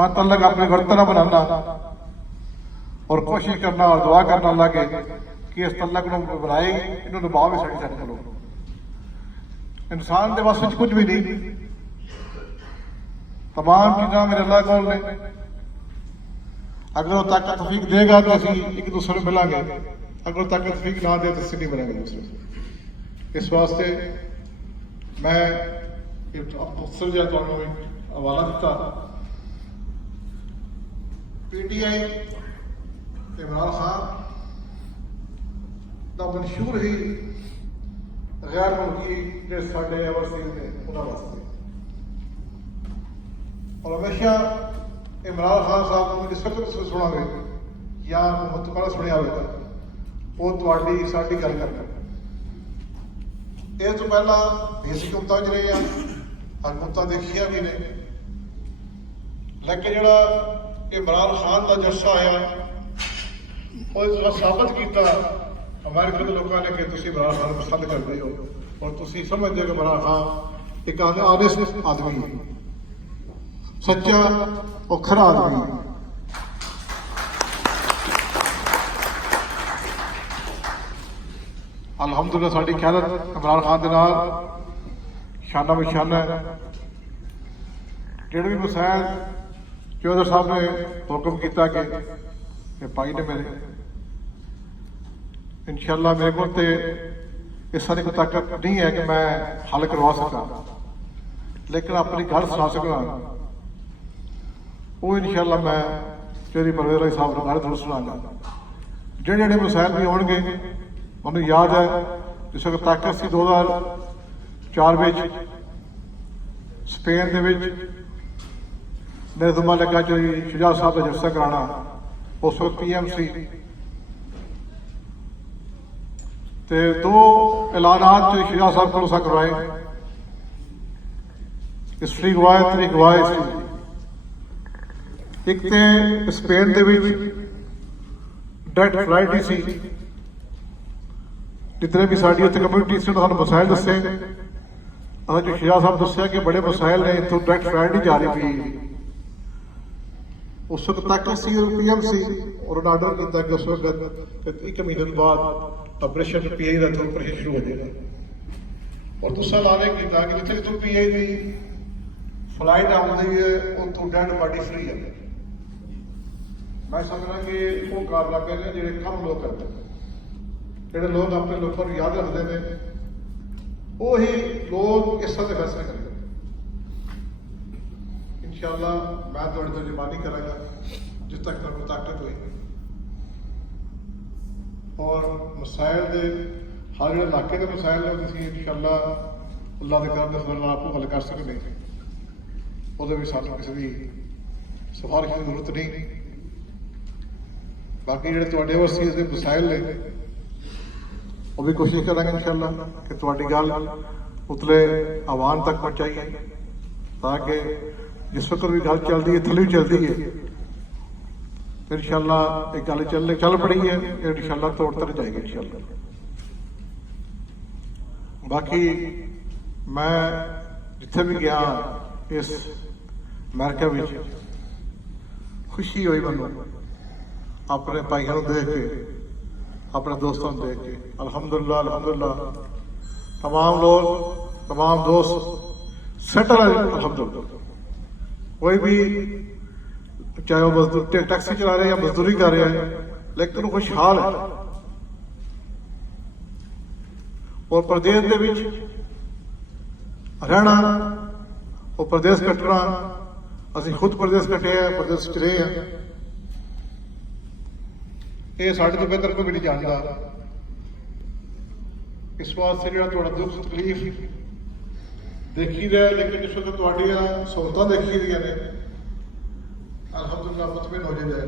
तल्लक अपने बर्तना बनाना और कोशिश करना और दुआ करना अल्लाह के कि इस तल्लक को बनाए इन्होंने दबाव भी साड़ी साइड करो। इंसान के बस कुछ भी नहीं, तमाम चीज़ा मेरे अल्लाह को ने अगर वो ताकत तौफीक देगा तो असी एक दूसरे मिलांगे, अगर वो ताकत तौफीक ना दे तो असी नहीं मिलेंगे दूसरे। इस वास्ते मैं अफसर जो हवाला दिता PTI इमरान खान का मंशूर ही गैर मुल्की जो साढ़े ओवरसीज ने उन्होंने वास्ते और हमेशा इमरान खान साहब को जिस वक्त सुना या मुतबरा सुनिया होगा वो थोड़ी साड़ी गल करना। इस तो पहला बेसिक हुकूमत च रहे हैं, हुकूमत देखिया भी ने, लेकिन जोड़ा इमरान खान का जर्सा आया वो इस बार साबित किया अमेरिका के लोगों ने कि तुम इमरान खान पसंद करते हो और तुम समझते हो कि इमरान खान एक ऑनेस्ट आदमी है, सच्चा और खरा आदमी है। अलहमदुलिल्लाह साड़ी ख्यालत इमरान खान के नाल शाना बशाना है। जेड़े भी मसाइल चौधरी साहब ने हुक्म किया कि भाई ने मेरे इंशाअल्लाह मेरे को इस सारी कोई ताकत नहीं है कि मैं हल करवा सका, लेकिन अपनी गल सुना सकना वो इंशाअल्लाह मैं चौधरी परवेज अली साहब को गल जरूर सुनागा। जेड़े जेड़े मसाइल भी आउणगे मैं याद है जिस वक्त ताकत सी 2004 स्पेन के मेरे जुम्मा लगा चौधरी शुजात साहब का जलसा कराना, उस वक्त PM सी ते दो ऐलानात चौधरी शुजात साहब को करवाए, हिस्टरी गवाए तरीक गवाए सी। एक तो स्पेन के डेट फ्राइडे सी जितने भी साड़ी उत्थे कम्यूनिटी से उन्होंने मसाइल दसे, जो शुजात साहब दसिया कि बड़े मसाइल ने इतों डेट फ्राइडे जा रही पी। उस वक्त तक PM सी और उन्होंने ऑर्डर किया कि उस वक्त 1 महीने बाद ऑपरेशन PI का ऑपरेशन शुरू हो जाएगा और दूसरा लाने किया कि जितने तो PI की फ्लाइट आती है उतो डेड बॉडी फ्री है। मैं समझना कि वो कारनामे ने जो कम लोग करते हैं, जोड़े लोग अपने लोगों को याद रखते हैं वो ही लोग इस तरह के फैसले करेंगे। इंशाअल्लाह मैं थोड़ी तर्जुमानी करांगा जिस तक मेरे को ताकत हुई और मसाइल के हर जो इलाके के मसाइल ने इंशाअल्लाह अल्लाह के करम से आपको हल कर सकते वो भी सानू किसी की सिफारिश की जरूरत नहीं। बाकी जो ओवरसीज के मसाइल ने वो भी कोशिश करेंगे इंशाअल्लाह कि तुहाडी गल उतले आवाम तक पहुँचाइए ताकि जिस वक्त भी गल चलती है थली चलती है इंशाअल्लाह एक गल चल पड़ी है इंशाअल्लाह तोड़ तर जाएगी इंशाअल्लाह। बाकी मैं जिथे भी गया इस अमेरिका में खुशी हुई मैं अपने भाइयों को देख के अपने दोस्तों को देख के अल्हम्दुलिल्लाह अल्हम्दुलिल्लाह तमाम लोग तमाम दोस्त सेटल है अल्हम्दुलिल्लाह। कोई भी चाहे वो मजदूर टैक्सी चला रहे या मजदूरी कर रहे हैं लेकिन वो खुशहाल है। और प्रदेश के रहना वो प्रदेश कटना असी खुद प्रदेश कटे हैं प्रदेश च रहे हैं ये साढ़े तो बेहतर कोई भी नहीं जानता। इस वास्ते जो थोड़ा दुख तकलीफ देखी रहा लेकिन जिस वक्त सहूलत देखी दी ने अल्हम्दुलिल्लाह मुतमिन हो जाए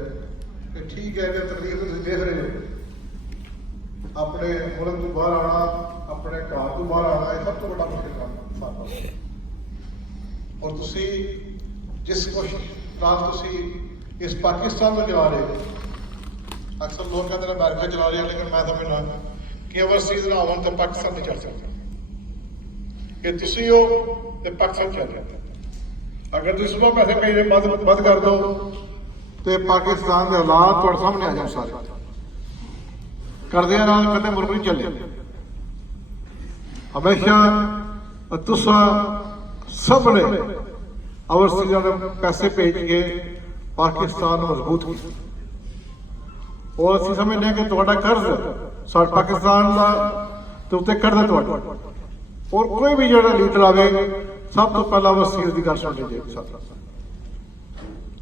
कि ठीक है कि तकलीफ तुम देख रहे हो अपने मुल्क तो बाहर आना अपने घर तो बाहर आना ये सब तो बड़ा मुश्किल काम और तुसी जिस कोशिश इस पाकिस्तान में चला रहे हो अक्सर लोग कहते हैं अमेरिका चला रहे हैं लेकिन मैं समझना कि ओवरसीज ना आवन तो पाकिस्तान नहीं चल सकता कि तुसी हो तो पाकिस्तान चल रहा अगर तुम सुबह पैसे भेजने बंद कर दो तो पाकिस्तान के हालात तुम्हारे सामने आ जाए सारे करदे कदे मुल्क नहीं चले। हमेशा तुसा सब ने ओवरसीज़ ने पैसे भेज के पाकिस्तान मजबूत किया और असं समझने कि तुहाडा कर्ज साढ़े पाकिस्तान का उत्ते कर्ज है तुहाडा। और कोई भी जो लीडर आवे सब तो पहला ओवरसीज़ की गल सुननी चाहिए।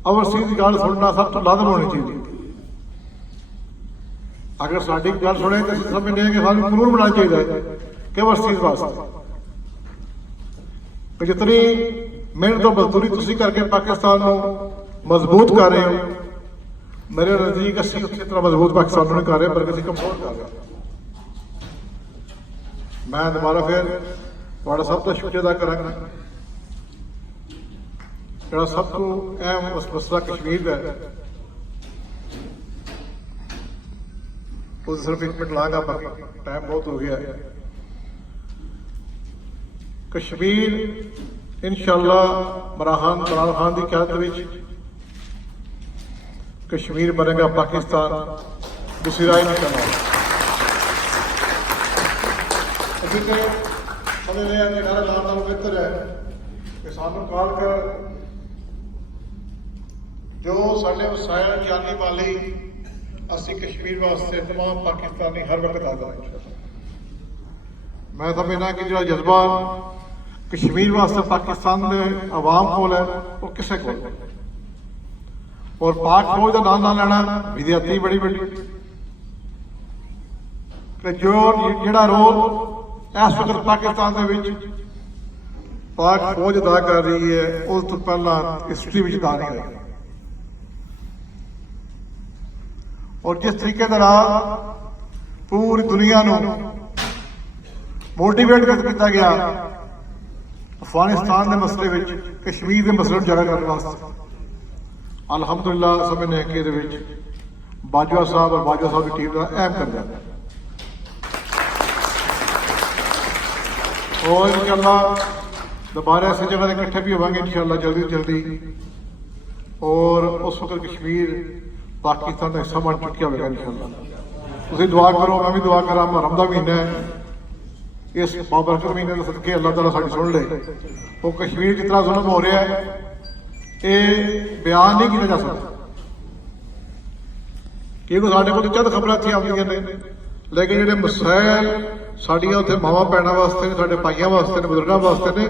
ओवरसीज़ की गल सुनना सब तो लाजम होनी चाहिए। अगर साड़ी गल सुने तो असं समझने कि सानू कानून बनाना चाहिए कि ओवरसीज़ वास्ते जितनी मेहनत और मजदूरी तुसी करके पाकिस्तान को मजबूत कर रहे हो, मेरे नजदीक असी उसी तरह मजबूत पाकिस्तान नहीं कर रहे बल्कि कमजोर कर रहे। मैं दोबारा फिर थोड़ा सब का शुक्रिया अदा करांगा। जो सब को अहम मसला कश्मीर का उस सिर्फ 1 मिनट लागा, बाकी टाइम बहुत हो गया है। कश्मीर इंशाअल्लाह इमरान खान की क़यादत में कश्मीर बनेगा पाकिस्तान, दूसरी राय नहीं करना। बेहतर है कि सानू काल कर जो साढ़े वसायल जाने वाली असी कश्मीर वास्ते तमाम पाकिस्तानी हर वक्त आ जाए। मैं समझना कि जो जज्बा कश्मीर वास्ते पाकिस्तान के अवाम को है वो किसी को, और पाक फौज का नाम ना लेना विद्यार्थी बड़ी बड़ी जो जोड़ा रोल इस वक्त पाकिस्तान के पाक फौज अदा कर रही है उस तो पहला हिस्ट्री में अदा नहीं हुई। और जिस तरीके पूरी दुनिया को मोटिवेट किया गया अफगानिस्तान के मसले में कश्मीर के मसले जगह करने वास्ते, अलहमदुलिल्लाह समझने कि बाजवा साहब और बाजवा साहब की टीम का अहम करना है। और इंशाअल्लाह दोबारा ऐसी जगह इकट्ठे भी होंगे इंशाअल्लाह जल्दी जल्दी। और उस वक्त कश्मीर पाकिस्तान का हिस्सा बन चुका होगा इंशाअल्लाह। तुसीं दुआ करो, मैं भी दुआ करा। मुहर्रम का महीना है, इस बाबरकत महीने के सदके अल्लाह ताला साडी सुन ले। वो कश्मीर जितना जुल्म हो रहा है ये बयान नहीं किया जा सकता, क्योंकि साढ़े को चंद खबर इतनी आउंदियां ने, लेकिन जो मसाइल साड़ियां उत्थे मावां भैणां वास्ते ने, साडे भाइयां वास्ते ने, बुजुर्गां वास्ते ने,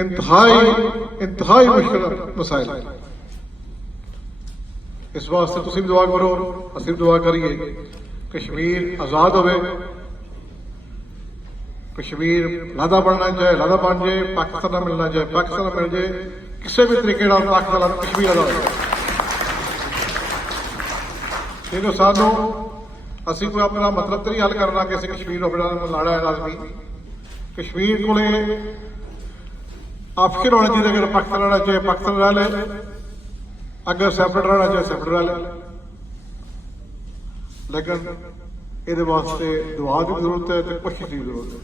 इंतहाई मुश्किल मसाइल। इस वास्ते तुसीं भी दुआ करो, असीं भी दुआ करिए कश्मीर आज़ाद होवे, कश्मीर लादा बनना चाहे लादा बन जाए, पाकिस्तान मिलना चाहे पाकिस्तान मिल जाए, किसी भी तरीके पाकिस्तान कश्मीर आज़ाद हो। क्योंकि सानू असी कोई अपना मतलब तो नहीं हल करना कि असं कश्मीर अपना लाड़ा है लाजमी। कश्मीर को ऑप्शन होना चाहिए, अगर पाकिस्तान रहना चाहे पाकिस्तान रह ले, अगर सैपरेट रहना चाहे सैपरेट रह ले। लेकिन ये वास्ते दुआ की जरूरत है तो कोशिश की जरूरत है,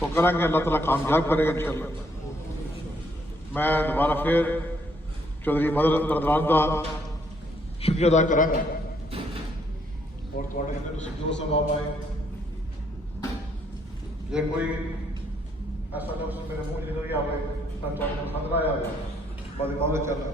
तो करेंगे अल्लाह ताला कामयाब करेगा इंशाअल्लाह। मैं दोबारा फिर चौधरी मदन बरदरान का शुक्रिया अदा करांगा और थोड़े जो सवाब आए जे कोई ऐसा लफ्ज़ मेरे मुंह से नहीं आवे तो खतरा आ जाए बाद चलना।